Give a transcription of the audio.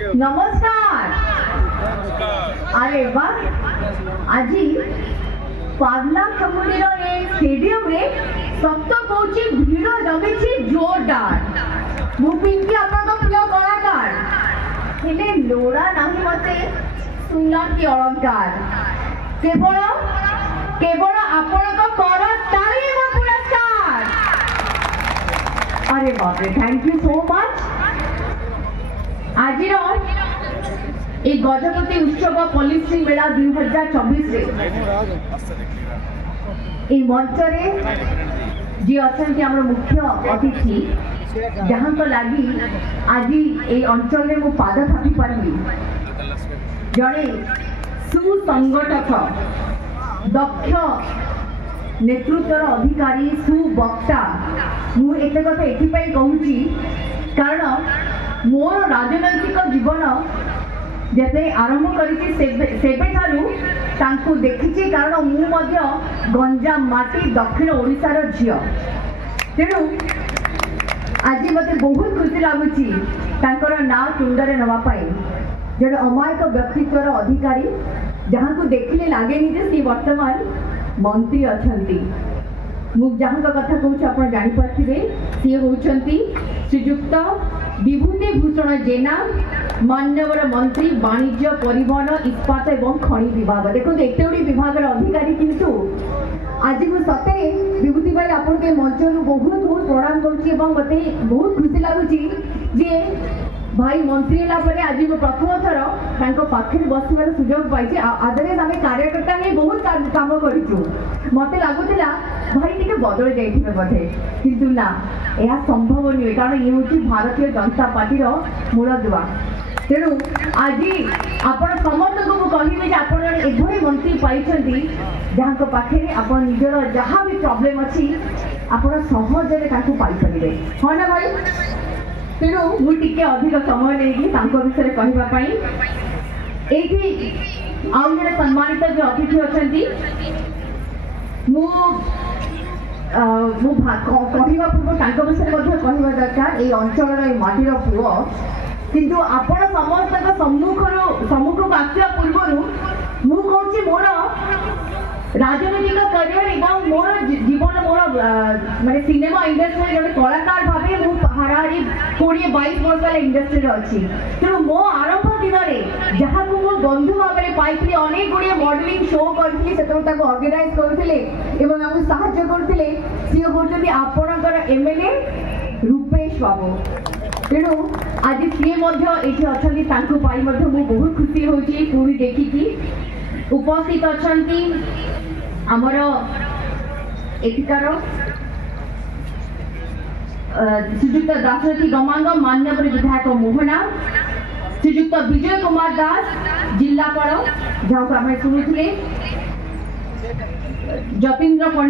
नमस्कार। अरे वाह, आज पावला कमुनीर स्टेडियम रे सप्त कोची भीड़ जमी जोरदार। मु पिंकी आपन प्रिय कलाकार हेले लोड़ा नाही मते सुनला की अलंकार केवल केवल आपन कर ताली एवं पुरस्कार। अरे बाप रे, थैंक यू सो मच। आज गजपति उत्सव पॉलिसी मेला 2024 मंच जी अच्छा मुख्य अतिथि जहाँ तो लगी आज ये अंचल में पाद थापी पारि जड़े सुसंगठक दक्ष नेतृत्वर अधिकारी सुवक्ता मुझे कथा ये कहूँ कारण मोर राजनैतिक जीवन जैसे आरंभ कर देखी कारण मुझे गंजाम माटी दक्षिण ओडिशार झील तेणु आज मत बहुत खुशी लगुच ना तुंडे नापाई जड़े अमायक व्यक्तित्वर अधिकारी जहाँ को देखिले लगे सी वर्तमान मंत्री अच्छा जहाँ कथा कहूँ आप जापारे सी होती श्रीजुक्त विभूति भूषण जेना मान्यवर मंत्री वाणिज्य परिवहन इस्पात एवं खनि विभाग। देखो एत गुड़ी विभाग अधिकारी किंतु आज मुझे सतरे विभूति भाई आपन के मंच बहुत बहुत प्रणाम करुँच मत बहुत खुशी लगुच जे भाई मंत्री है आज प्रथम थर पाखे बसवार सुजोग पाई आदरे आम कार्यकर्ता ही बहुत काम करूँ मत लगुला भाई टे बदल जाइए बोधे किंतु ना यह संभव नुहे कारण ये हूँ भारतीय जनता पार्टी मूलदुआ। तेणु आज आपण समस्त को कहे आप मंत्री पाई जहाँ पाखे आप निजर जहाँ भी प्रॉब्लम अच्छी आप सहजरे पाइपर हाँ ना भाई। तेणु मुझे अधिक समय नहीं विषय कहवाई ये आउ जड़े सम्मानित जो अतिथि अच्छा कहवा पूर्व विषय कहवा दरकार ये अंचल माटीर पुओ किंतु आपण समस्त सम्मुख को आसवा पूर्व मुझे मोर राजनैतिक करियर मोर जीवन मोर माने सिनेमा इंडस्ट्री जब कलाकार भाव मुझे हाराहारी 20-22 वर्ष इंडस्ट्री अच्छी तेणु मो आरंभ दिन में जहाँ को मो बंधु भाव में पाई अनेक गुड़िया मॉडलिंग शो करी से ऑर्गेनाइज करते करते सी हूँ आपणकर एमएलए रूपेश बाबू। तेणु आज सी अच्छा बहुत खुशी होची पूरी देखिकी उपस्थित अच्छा आमर एथिकार श्रीजुक्त दाशरथी गमांग मान्यवर विधायक मोहना श्रीजुक्त विजय कुमार दास जिलापाल जहाँ को आम शुणुले जतीन्द्र पंडित।